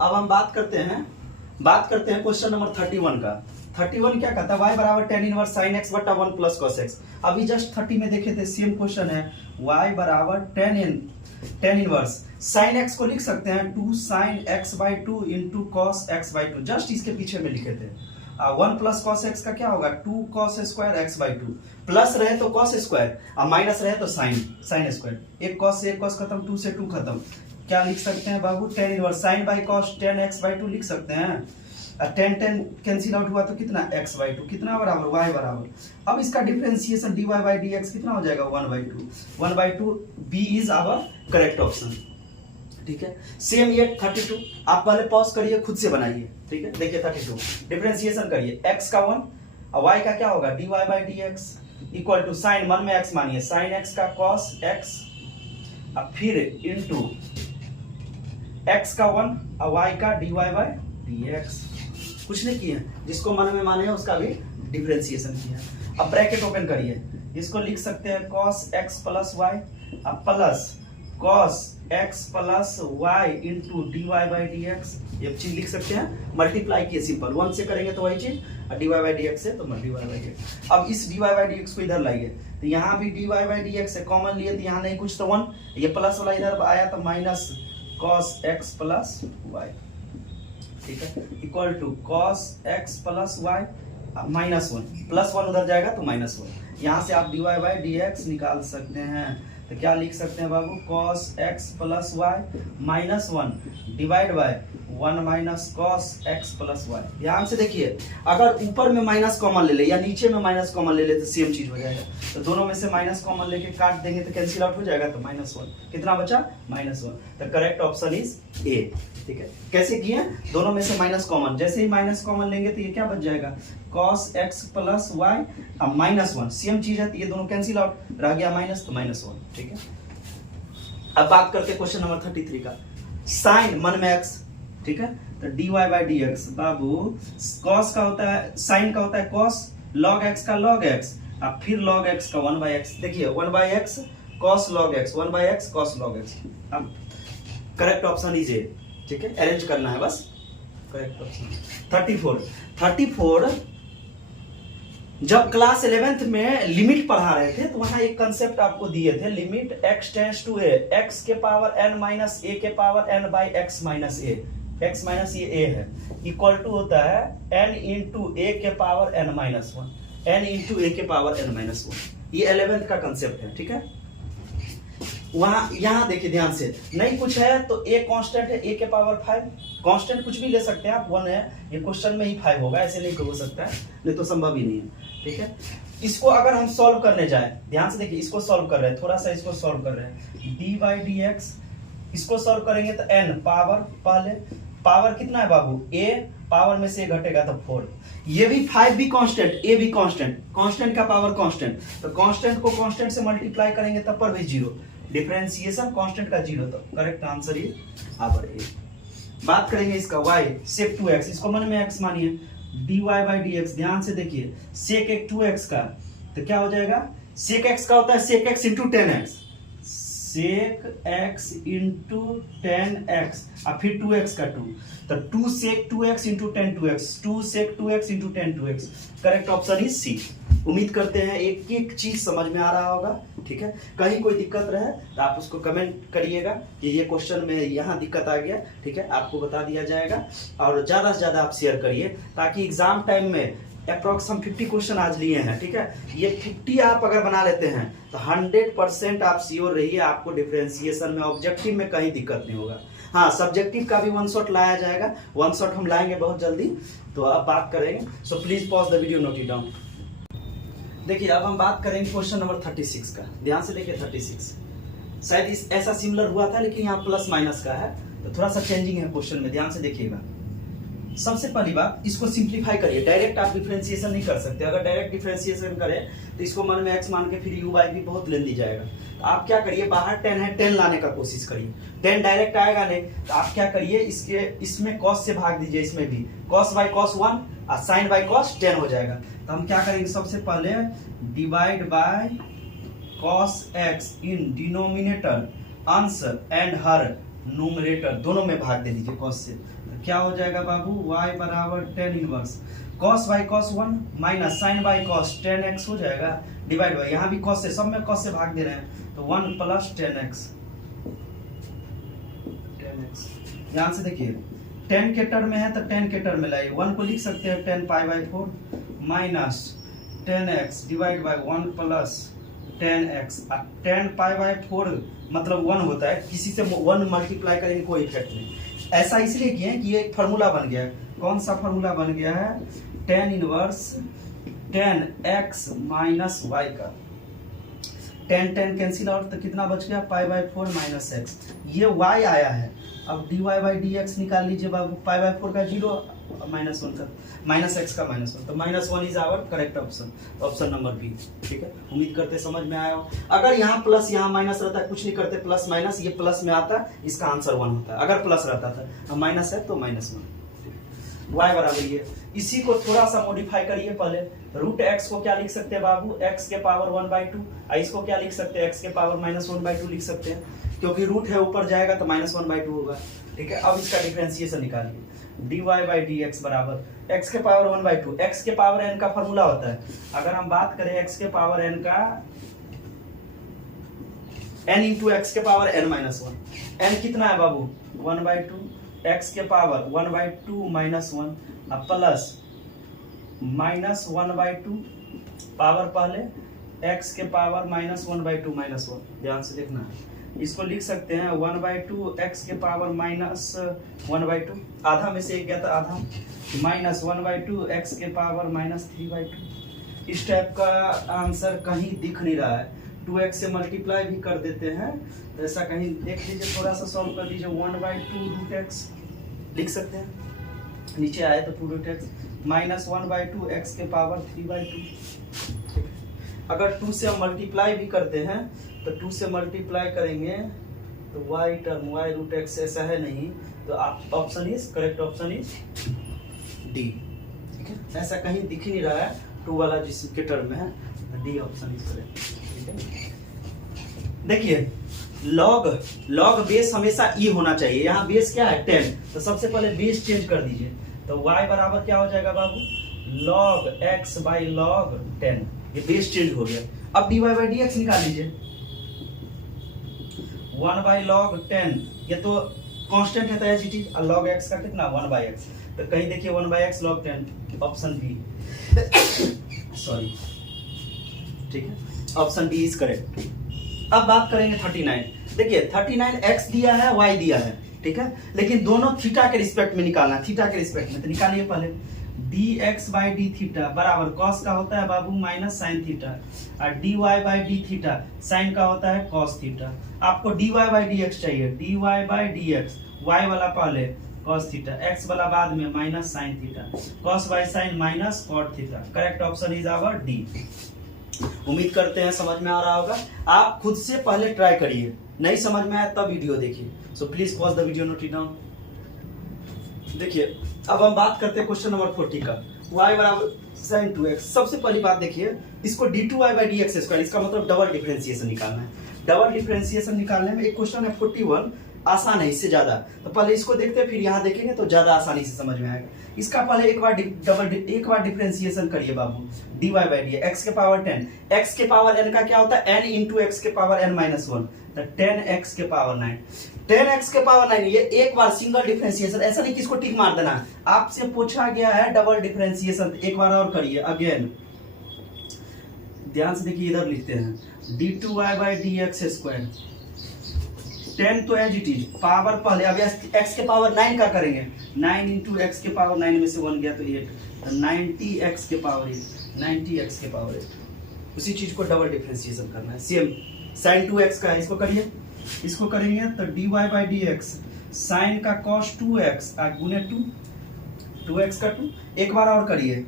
अब हम बात करते हैं क्वेश्चन नंबर 31 का। 31 क्या कहता है, y बराबर tan इनवर्स sin x बटा 1 प्लस cos x। अभी जस्ट 30 में देखे थे, सेम क्वेश्चन है। y बराबर tan इनवर्स sin x को लिख सकते हैं 2 sin x by 2 into cos x by 2, just इसके पीछे में लिखे थे। 1 प्लस cos x का क्या होगा, 2 cos square x by 2, plus रहे तो cos स्क्वायर और माइनस रहे तो sin स्क्वायर। एक cos से एक cos खत्म, 2 से 2 खत्म। क्या लिख सकते हैं बाबू, tan inverse sin by cos tan x by 2 लिख सकते हैं। tan कैंसिल आउट हुआ तो कितना, x बाई 2, कितना बराबर, y बराबर। अब इसका डिफरेंशिएशन dy बाई dx कितना हो जाएगा, 1 by 2 b is our correct option. ठीक है, सेम ये 32 आप पहले पॉज करिए, खुद से बनाइए। ठीक है, देखिए 32 डिफरेंशिएशन करिए, x का 1 और y का क्या होगा, dy by dx equal to sine 1 में x मानिए, साइन x का cos x और फिर इनटू x का 1 और y का dy बाई dx। कुछ नहीं किए, जिसको मन में माने उसका भी डिफरेंशिएशन किया। अब ब्रैकेट ओपन करिए, इसको लिख सकते हैं cos x प्लस y अब plus cos x plus y into dy by dx। ये चीज लिख सकते हैं, मल्टीप्लाई किए सिंपल, 1 से करेंगे तो वही चीज, और dy बाई dx से तो dy बाई dx। अब इस dy बाई dx को इधर लाइए, तो यहाँ भी dy बाई dx से कॉमन लिए तो यहाँ नहीं कुछ तो 1, ये प्लस वाला इधर आया तो minus cos x plus y। ठीक है, equal to cos x plus y minus 1, plus 1 उधर जाएगा तो माइनस 1। यहाँ से आप dy बाई dx निकाल सकते हैं, तो क्या लिख सकते हैं बाबू, cos x plus y minus 1 divide by 1 minus cos x plus y। ध्यान से देखिए, अगर ऊपर में माइनस कॉमन ले ले या नीचे में माइनस कॉमन ले ले तो सेम चीज हो जाएगा। तो दोनों में से माइनस कॉमन लेके काट देंगे तो कैंसिल आउट हो जाएगा, तो -1 कितना बचा, -1। तो करेक्ट ऑप्शन इज ए। ठीक है, कैसे किए, दोनों में से माइनस कॉमन, जैसे ही माइनस कॉमन लेंगे तो ये क्या बच जाएगा, cos x प्लस y अब -1, सेम चीज है तो ये दोनों कैंसिल आउट, रह गया माइनस तो -1। ठीक है, अब बात करते हैं क्वेश्चन नंबर 33 का। साइन 1 में x, ठीक है, तो dy by dx Babu cos का होता है, साइन का होता है cos, log x का log x अब फिर log x का 1 बाई x। देखिए 1 by x cos log x, 1 by x cos log x। अब करेक्ट ऑप्शन इज ए। ठीक है, अरेंज करना है बस, करेक्ट ऑप्शन 34। जब क्लास 11th में लिमिट पढ़ा रहे थे तो वहां एक कंसेप्ट आपको दिए थे, limit x tends to a, x के पावर n माइनस a के power n by x minus a, x minus ये a है, इक्वल टू होता है n इंटू a के power n minus 1, n into a के पावर n माइनस 1। ये 11th का कंसेप्ट है। ठीक है, वहां यहाँ देखिए ध्यान से, नहीं कुछ है तो a कांस्टेंट है, a के पावर 5, कांस्टेंट कुछ भी ले सकते हैं आप, 1 है, ये क्वेश्चन में ही 5 होगा, ऐसे नहीं हो सकता है, नहीं तो संभव ही नहीं है। ठीक है, इसको अगर हम सॉल्व करने जाए, ध्यान से देखिए, इसको सॉल्व कर रहे हैं, थोड़ा सा इसको सॉल्व कर रहे हैं, डी बाई डी एक्स, इसको सॉल्व करेंगे तो n पावर, पहले पावर कितना है बाबू, a पावर में से घटेगा तो 4, ये भी 5 भी कांस्टेंट, a भी कांस्टेंट, कांस्टेंट का पावर कांस्टेंट, तो कांस्टेंट को कांस्टेंट से मल्टीप्लाई करेंगे तब पर भी 0, डिफरेंशिएशन कांस्टेंट का 0, तो करेक्ट आंसर इज आवर ए। बात करेंगे इसका y sec 2x, इसको मन में x मानिए, dy बाई dx, ध्यान से देखिए, sec 2x का तो क्या हो जाएगा, sec x का होता है sec x into 10x, sec x into 10x और फिर 2x का 2, तो 2 sec 2x into 10 2x, 2 sec 2x into 10 2x। Correct option is C. उम्मीद करते हैं एक एक चीज समझ में आ रहा होगा। ठीक है, कहीं कोई दिक्कत रहे तो आप उसको कमेंट करिएगा कि ये क्वेश्चन में यहाँ दिक्कत आ गया। ठीक है, आपको बता दिया जाएगा, और ज्यादा से ज्यादा आप शेयर करिए ताकि एग्जाम टाइम में अप्रॉक्स हम 50 क्वेश्चन आज लिए हैं। ठीक है, ये 50 आप अगर बना लेते हैं तो 100% आप श्योर रहिए आपको डिफरेंशिएशन में, ऑब्जेक्टिव में कहीं दिक्कत नहीं होगा। हाँ, सब्जेक्टिव का भी 1 शॉट लाया जाएगा, 1 शॉट हम लाएंगे बहुत जल्दी, तो अब बात करेंगे। So please pause the video, note it down. देखिए अब हम बात करेंगे क्वेश्चन नंबर 36 का। ध्यान से देखिए 36 शायद इस ऐसा सिमिलर हुआ था, लेकिन यहाँ प्लस माइनस का है तो थोड़ा सा चेंजिंग है क्वेश्चन में, ध्यान से देखिएगा। सबसे पहली बात, इसको सिंप्लीफाई करिए, डायरेक्ट आप डिफरेंशिएशन नहीं कर सकते। अगर डायरेक्ट डिफरेंशिएशन करें तो इसको मन में x मान के फिर u बाई भी बहुत लेंदी जाएगा। तो आप क्या करिए, बाहर 10 है, 10 लाने का कोशिश करिए, 10 डायरेक्ट आएगा नहीं, तो आप क्या करिए, इसमें cos से भाग दीजिए, इसमें भी cos बाई cos 1 और sin बाई cos 10 हो जाएगा। तो हम क्या करेंगे, सबसे पहले divide by cos x in denominator अंश एंड हर न्यूमरेटर दोनों में भाग दे दीजिए cos से, तो क्या हो जाएगा बाबू y बराबर tan inverse cos y cos 1 minus sin y cos tan x हो जाएगा डिवाइड बाय यहाँ भी cos से, सब में cos से भाग दे रहे हैं तो 1 प्लस tan x। यहाँ से देखिए 10 के टर्म में है तो 10 के टर्म में लाइए 1 को लिख सकते हैं 10 pi by 4 minus 10x divide by 1 plus 10x। 10 pi by 4 मतलब 1 होता है, किसी से 1 मल्टीप्लाई करेंगे कोई इफेक्ट नहीं। ऐसा इसलिए किए कि ये एक फार्मूला बन गया है। कौन सा फार्मूला बन गया है? tan inverse 10x minus y का 10 10 कैंसिल आउट तो कितना बच गया पाई बाई 4 माइनस एक्स, ये y आया है। अब dy बाई dx निकाल लीजिए बाबू, पाई बाई 4 का 0 माइनस 1 का माइनस एक्स का माइनस 1, तो minus 1 is our correct option, option number B. ठीक है, उम्मीद करते समझ में आया हो। अगर यहाँ प्लस यहाँ माइनस रहता है, कुछ नहीं करते, प्लस माइनस ये प्लस में आता है, इसका आंसर 1 होता है। अगर प्लस रहता था, माइनस है तो माइनस 1। y बराबर ये, इसी को थोड़ा सा मॉडिफाई करिए। पहले रूट x को क्या लिख सकते हैं बाबू? x के पावर 1/2। इसको क्या लिख सकते हैं? x के पावर माइनस 1/2 लिख सकते हैं, क्योंकि रूट है ऊपर जाएगा तो माइनस 1/2 होगा। ठीक है, अब इसका डिफरेंशिएशन निकालिए। dy बाई dx बराबर x के पावर 1/2। x के पावर n का फॉर्मूला होता है, अगर हम बात करें x के पावर n का, n इंटू एक्स के पावर n माइनस 1। n कितना है बाबू? 1/2 x के power 1/2 minus 1 plus minus 1/2 power पहले x के पावर माइनस 1/2 माइनस 1। ध्यान से देखना है, इसको लिख सकते हैं 1/2 x के पावर माइनस 1/2, आधा में से एक गया था आधा, माइनस 1/2 x के पावर माइनस 3/2। इस टाइप का आंसर कहीं दिख नहीं रहा है, 2x से मल्टीप्लाई भी कर देते हैं, तो ऐसा कहीं देख लीजिए, थोड़ा सा सॉल्व कर लीजिए। 1/2 रूट एक्स लिख सकते हैं, नीचे आए तो 2 रूट एक्स माइनस 1/2 x के पावर 3/2। अगर 2 से हम मल्टीप्लाई भी करते हैं तो 2 से मल्टीप्लाई करेंगे तो y टर्म y रूट एक्स ऐसा है नहीं, तो आप option is correct, option is D. ठीक है, ऐसा कहीं दिख ही नहीं रहा है 2 वाला जिसके टर्म में है, डी ऑप्शन इज करेक्ट। देखिए लॉग बेस हमेशा ई होना चाहिए, यहाँ बेस क्या है 10, तो सबसे पहले बेस चेंज कर दीजिए, तो y बराबर क्या हो जाएगा बाबू? log x बाई log 10, ये बेस चेंज हो गया। अब dy बाई dx निकाल लीजिए, 1 बाई log 10, ये तो कांस्टेंट है, तो as it is. log x का कितना? 1 बाई x, तो कहीं देखिए 1 by x log 10, option B sorry. ठीक है, ऑप्शन बी इज करेक्ट। अब बात करेंगे 39। देखिए 39 x दिया है, y दिया है, ठीक है, लेकिन दोनों थीटा के रिस्पेक्ट में निकालना है, थीटा के रिस्पेक्ट में, तो निकालिए पहले। dx बाई डी थीटा बराबर कॉस का होता है बाबू माइनस साइन थीटा, और dy by D theta sine का होता है कॉस थीटा। आपको dy बाई dx चाहिए, dy बाई dx, y वाला पहले कॉस थीटा, x वाला बाद में minus sine theta, cos by sine minus cot theta. Correct option is our D. उम्मीद करते हैं समझ में आ रहा होगा। आप खुद से पहले ट्राई करिए, नहीं समझ में आया तब वीडियो देखिए। So please pause the video, note it down. देखिए अब हम बात करते हैं क्वेश्चन नंबर 40 का, y बराबर sin 2x। सबसे पहली बात देखिए, इसको d2y बाई dx स्क्वायर, इसका मतलब डबल डिफरेंशिएशन निकालना है। डबल डिफरेंशिएशन निकालने में एक क्वेश्चन है 41, आसान है इससे ज्यादा, तो पहले इसको देखते हैं, फिर यहाँ देखेंगे तो ज्यादा आसानी से समझ में आएगा। इसका पहले एक बार डिफरेंशिएशन करिए बाबू, dy बाई डी, x के पावर 10, x के पावर n का क्या होता है? n इंटू एक्स के पावर n माइनस 1, तो 10x के पावर 9, 10x के पावर 9। ये एक बार सिंगल डिफरेंशिएशन, ऐसा नहीं कि इसको टिक मार देना, आपसे पूछा गया है डबल डिफरेंशिएशन। एक बार और करिए अगेन, ध्यान से देखिए, इधर लिखते हैं d2y बाई dx स्क्वायर, 10 तो एज इट इज, पावर पहले, अब x के पावर 9 का करेंगे, 9 इंटू एक्स के पावर 9 में से 1 गया तो 8, तो 90x के पावर 8, 90x के पावर 8। उसी चीज को डबल डिफरेंशिएशन करना है। सेम sin 2x का है, इसको करिए, इसको करेंगे तो dy बाई dx साइन का cos 2x गुने 2x का 2। एक बार और करिए,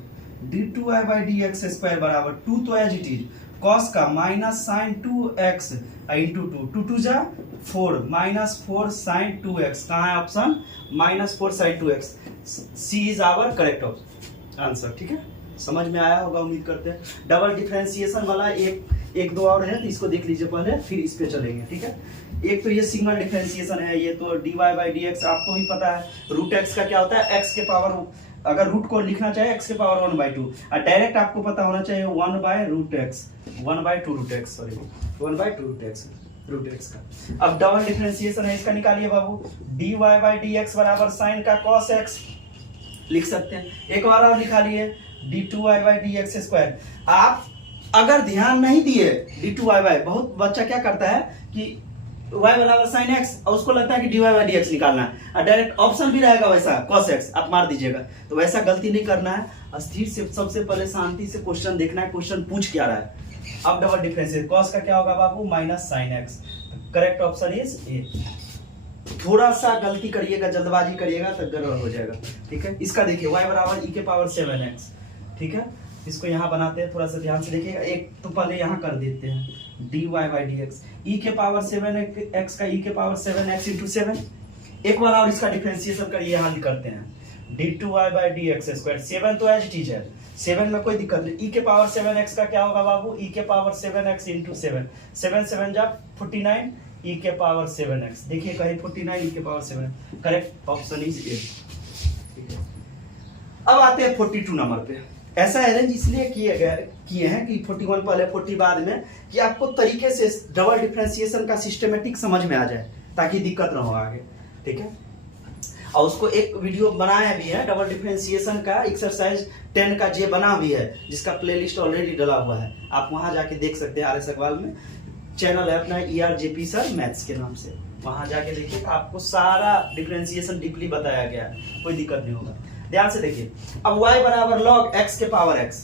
d2y बाई dx स्क्वायर बराबर 2 तो एज इट इज, cos का माइनस साइन 2x इंटू 2, 2 जा 4, माइनस 4 साइन 2x। कहाँ है option? Minus 4 sine 2x। C is our correct answer. ठीक है, समझ में आया होगा उम्मीद करते हैं। डबल डिफरेंशिएशन वाला एक एक दो और है तो इसको देख लीजिए पहले, फिर इस पे चलेंगे, ठीक है। एक तो ये सिंगल डिफरेंशिएशन है, ये तो dy बाई डी एक्स आपको भी पता है। रूट एक्स का क्या होता है, एक्स के पावर, अगर रूट को लिखना चाहे एक्स के पावर 1/2, और डायरेक्ट आपको पता होना चाहिए 1/√x, 1/2 root x, sorry 1/2 root x का। अब डबल डिफरेंशिएशन है, इसका निकालिए बाबू। dy बाई डी एक्स बराबर साइन का cos x लिख सकते हैं। एक बार और लिखा लिए d2y by d x square. आप अगर ध्यान नहीं दिए d2y बाई, बहुत बच्चा क्या करता है कि y बराबर साइन x और उसको लगता है कि dy बाई डी एक्स निकालना है, और डायरेक्ट ऑप्शन भी रहेगा वैसा cos x आप मार दीजिएगा। तो वैसा गलती नहीं करना है, स्थिर से सबसे पहले शांति से क्वेश्चन देखना है, क्वेश्चन पूछ क्या रहा है। अब डबल डिफरेंशिएशन cos का क्या होगा बाबू, minus sine x। Correct option is A. थोड़ा सा गलती करिएगा, जल्दबाजी करिएगा तो गड़बड़ हो जाएगा, ठीक है। इसका देखिए y बराबर e के पावर 7x, ठीक है। इसको यहाँ बनाते हैं, थोड़ा सा ध्यान से देखिएगा। एक तो पहले यहाँ कर देते हैं dy बाई डी एक्स, ई के पावर 7x का e के पावर 7x इंटू 7। एक बार और इसका डिफरेंशिएशन करिए, हल करते हैं d2y by d x square. 7 तो एज इट इज है, 7 में कोई दिक्कत नहीं। e के पावर 7x का क्या होगा बाबू, e के पावर 7x इंटू 7, 7 7 जा 49, e के पावर 7x। देखिए कहीं 49 e के पावर 7, करेक्ट ऑप्शन इज ए, ठीक है। अब आते हैं 42 नंबर पे। ऐसा अरेंज इसलिए किए हैं कि 41 पहले 40 बाद में, कि आपको तरीके से डबल डिफरेंशिएशन का सिस्टमेटिक समझ में आ जाए, ताकि दिक्कत ना हो आगे, ठीक है। और उसको एक वीडियो बनाया भी है डबल डिफरेंशिएशन का, एक्सरसाइज 10 का जे बना भी है, जिसका प्लेलिस्ट ऑलरेडी डला हुआ है, आप वहां जाके देख सकते हैं। RS अग्रवाल में चैनल है अपना, ERJP सर मैथ्स के नाम से, वहां जाके देखिए, आपको सारा डिफरेंशिएशन डीपली बताया गया है, कोई दिक्कत नहीं होगा। ध्यान से देखिए, अब y बराबर log x के पावर x,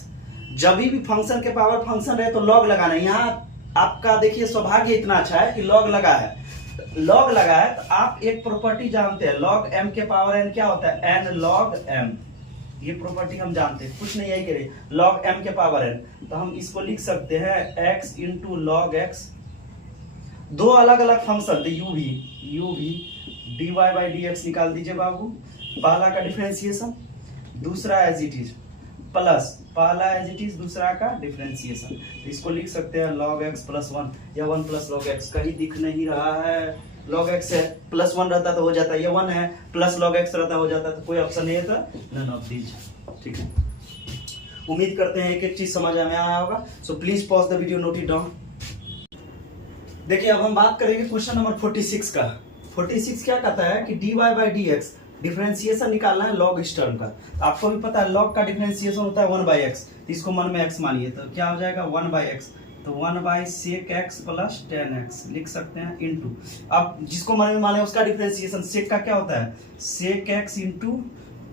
जब भी फंक्शन के पावर फंक्शन रहे तो log लगाना है। यहाँ आपका देखिए सौभाग्य इतना अच्छा है कि log लगा है, log लगा है तो आप एक प्रॉपर्टी जानते हैं, log m के पावर n क्या होता है, n log m, ये प्रॉपर्टी हम जानते हैं, कुछ नहीं यही करिए log m के पावर n। तो हम इसको लिख सकते हैं x इंटू log x। दो अलग अलग फंक्शन u भी dy बाई डी एक्स निकाल दीजिए बाबू, पहला का डिफरेंशिएशन, दूसरा एज इट इज, प्लस पहला एज इट इज, दूसरा का डिफरेंशिएशन। तो इसको लिख सकते हैं log x प्लस 1, या 1 प्लस log x, कहीं दिख नहीं रहा है, log x है, प्लस 1 रहता तो हो जाता, ये 1 है, प्लस log x रहता हो जाता, तो कोई ऑप्शन नहीं है, तो नन ऑफ दीज, ठीक है। उम्मीद करते हैं एक एक चीज समझ में आया होगा। So please pause the video, note it down. देखिए अब हम बात करेंगे क्वेश्चन नंबर 46 का। 46 क्या कहता है कि dy by d x differentiation निकालना है log इस टर्म का। तो आपको भी पता है log का डिफरेंशिएशन होता है 1/x, तो इसको मन में x मानिए, तो क्या हो जाएगा 1/x, तो 1/sec x प्लस 10x लिख सकते हैं, इंटू, अब जिसको मन में माने उसका डिफरेंशिएशन, sec का क्या होता है sec x into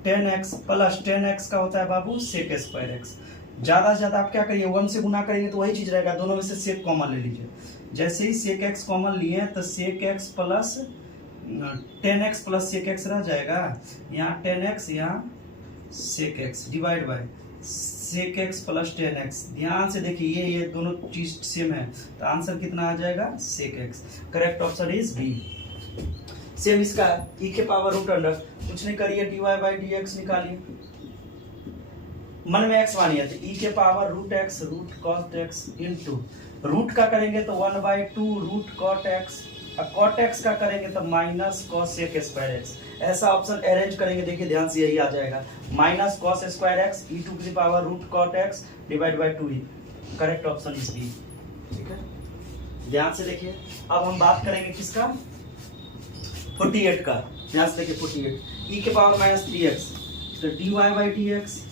10x plus 10x का होता है बाबू sec स्क्वायर x। ज्यादा से ज्यादा आप क्या करिए 1 से गुना करेंगे तो वही चीज रहेगा, दोनों में से sec कॉमन ले लीजिए। जैसे ही sec x कॉमन लिए तो sec x plus 10x plus sec x रह जाएगा, यहाँ 10x यहाँ sec x divide bye sec x plus 10x। ध्यान से देखिए ये दोनों चीज सेम है, तो आंसर कितना आ जाएगा sec x। Correct option is B. Same इसका e के पावर रूट अंडर, कुछ नहीं करिए dy बाई डी एक्स निकालिए, मन में x मानिए, तो e के power root x root cos x into, root का करेंगे तो 1/2 रूट cot x, और cot x का करेंगे तो minus cos sec square x। ऐसा ऑप्शन अरेंज करेंगे, देखिए ध्यान से यही आ जाएगा, minus cos square x e two की power root cot x divide by 2e। Correct option is B, ठीक है। ध्यान से देखिए, अब हम बात करेंगे किसका, 48 का। ध्यान से देखिए 48 e के पावर माइनस 3x, तो dy बाई डी एक्स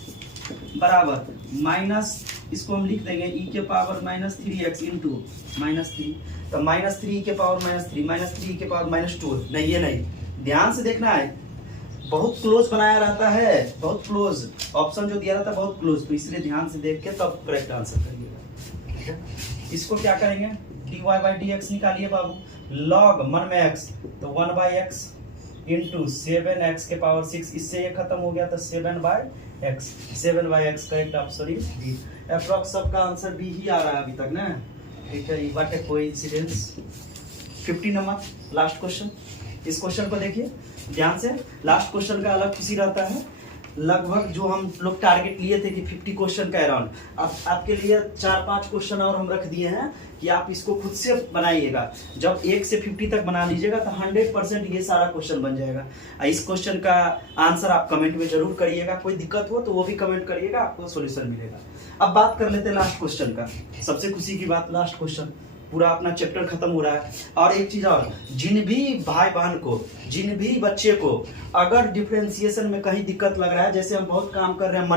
बराबर माइनस, इसको हम लिख देंगे e के power minus 3x into minus 3, तो माइनस 3 के पावर माइनस 3, माइनस 3 के पावर माइनस 2। नहीं ये नहीं, ध्यान से देखना है, बहुत क्लोज बनाया रहता है, बहुत क्लोज ऑप्शन जो दिया रहता है बहुत क्लोज, तो इसलिए ध्यान से देख के तब करेक्ट आंसर करिएगा, ठीक है। इसको क्या करेंगे dy बाई डी एक्स निकालिए बाबू, log मन में x, तो 1/x इंटू 7x के पावर 6, इससे ये खत्म हो गया, तो 7/x, 7/x correct option is B. Approx सबका आंसर बी ही आ रहा है अभी तक ना, ठीक है। What a coincidence. 50 नंबर लास्ट क्वेश्चन, इस क्वेश्चन को देखिए ध्यान से, लास्ट क्वेश्चन का अलग खुशी रहता है। लगभग जो हम लोग टारगेट लिए थे कि 50 क्वेश्चन का अराउंड, अब आपके लिए 4-5 क्वेश्चन और हम रख दिए हैं कि आप इसको खुद से बनाइएगा। जब 1 से 50 तक बना लीजिएगा तो 100% ये सारा क्वेश्चन बन जाएगा। इस क्वेश्चन का आंसर आप कमेंट में जरूर करिएगा, कोई दिक्कत हो तो वो भी कमेंट करिएगा, आपको सोल्यूशन मिलेगा। अब बात कर लेते हैं लास्ट क्वेश्चन का। सबसे खुशी की बात, लास्ट क्वेश्चन, पूरा अपना चैप्टर खत्म हो रहा है। और एक चीज और, जिन भी भाई बहन को, जिन भी बच्चे को अगर डिफरेंशिएशन में कहीं दिक्कत लग रहा है, जैसे हम बहुत काम कर रहे हैं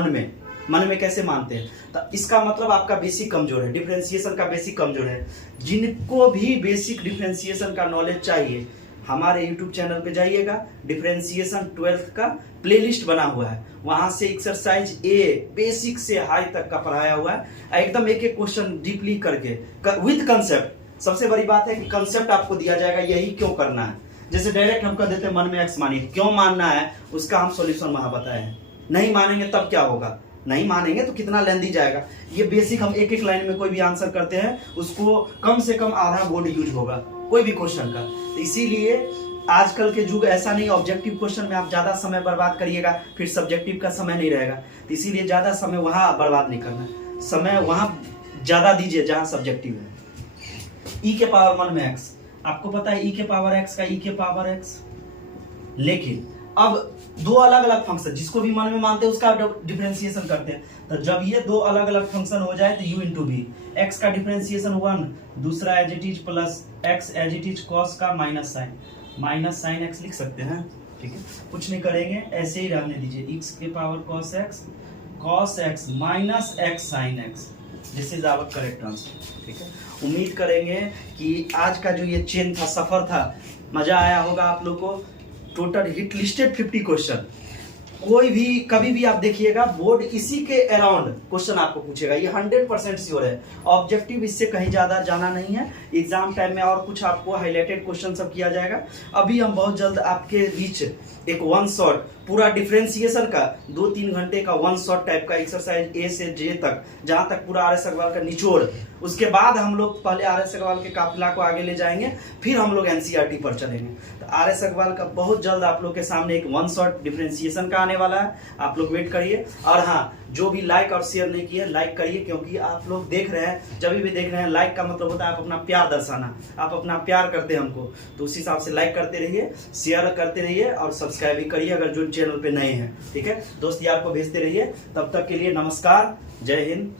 मन में कैसे मानते हैं, तो इसका मतलब आपका बेसिक कमजोर है, डिफरेंशिएशन का बेसिक कमजोर है। जिनको भी बेसिक डिफरेंशिएशन का नॉलेज चाहिए, हमारे YouTube चैनल पे जाइएगा, डिफरेंशिएशन 12th का प्लेलिस्ट बना हुआ है, वहां से एक्सरसाइज ए बेसिक से हाई तक का पढ़ाया हुआ है, एकदम एक एक क्वेश्चन डीपली करके विद कंसेप्ट। सबसे बड़ी बात है कि कंसेप्ट आपको दिया जाएगा, यही क्यों करना है। जैसे डायरेक्ट हम कर देते हैं मन में एक्स मानिए, क्यों मानना है उसका हम सॉल्यूशन वहां बताए हैं। नहीं मानेंगे तब क्या होगा, नहीं मानेंगे तो कितना लेंदी जाएगा। ये बेसिक हम एक एक लाइन में कोई भी आंसर करते हैं, उसको कम से कम आधा बोर्ड यूज होगा कोई भी क्वेश्चन का। तो इसीलिए आजकल के युग ऐसा नहीं, ऑब्जेक्टिव क्वेश्चन में आप ज्यादा समय बर्बाद करिएगा फिर सब्जेक्टिव का समय नहीं रहेगा। तो इसीलिए ज्यादा समय वहां बर्बाद नहीं करना, समय वहां ज्यादा दीजिए जहां सब्जेक्टिव है। ई के पावर 1 में एक्स, आपको पता है ई के पावर एक्स का ई के पावर एक्स, लेकिन अब दो अलग अलग फंक्शन जिसको भी मन में मानते हैं उसका डिफरेंशिएशन करते हैं। तो जब ये दो अलग अलग फंक्शन हो जाए तो u इंटू बी, एक्स का डिफरेंशिएशन 1, दूसरा as it is plus x as it is cos का माइनस साइन एक्स लिख सकते हैं। ठीक है, कुछ नहीं करेंगे, ऐसे ही रहने दीजिए, एक्स के power cos x minus x sine x, this is our correct answer. ठीक है, उम्मीद करेंगे कि आज का जो ये चेन था, सफर था, मजा आया होगा आप लोग को। टोटल हिट लिस्टेड 50 क्वेश्चन, कोई भी कभी भी आप देखिएगा बोर्ड इसी के अराउंड क्वेश्चन आपको पूछेगा, ये 100% श्योर है। ऑब्जेक्टिव इससे कहीं ज्यादा जाना नहीं है। एग्जाम टाइम में और कुछ आपको हाईलाइटेड क्वेश्चन सब किया जाएगा। अभी हम बहुत जल्द आपके बीच एक 1 शॉट पूरा डिफरेंशिएशन का 2-3 घंटे का 1 शॉट टाइप का एक्सरसाइज ए से जे तक, जहां तक पूरा आर एस अग्रवाल का निचोड़, उसके बाद हम लोग पहले आर एस अग्रवाल के काफिला को आगे ले जाएंगे, फिर हम लोग एनसीईआरटी पर चलेंगे। तो आर एस अग्रवाल का बहुत जल्द आप लोग के सामने एक 1 शॉट डिफरेंशिएशन का आने वाला है, आप लोग वेट करिए। और हाँ, जो भी लाइक और शेयर नहीं किए लाइक करिए, क्योंकि आप लोग देख रहे हैं, जब भी देख रहे हैं, लाइक का मतलब होता है आप अपना प्यार दर्शाना, आप अपना प्यार करते हैं हमको, तो उस हिसाब से लाइक करते रहिए, शेयर करते रहिए और सब्सक्राइब भी करिए अगर जो चैनल पे नए हैं। ठीक है, दोस्त यार को भेजते रहिए। तब तक के लिए नमस्कार, जय हिंद।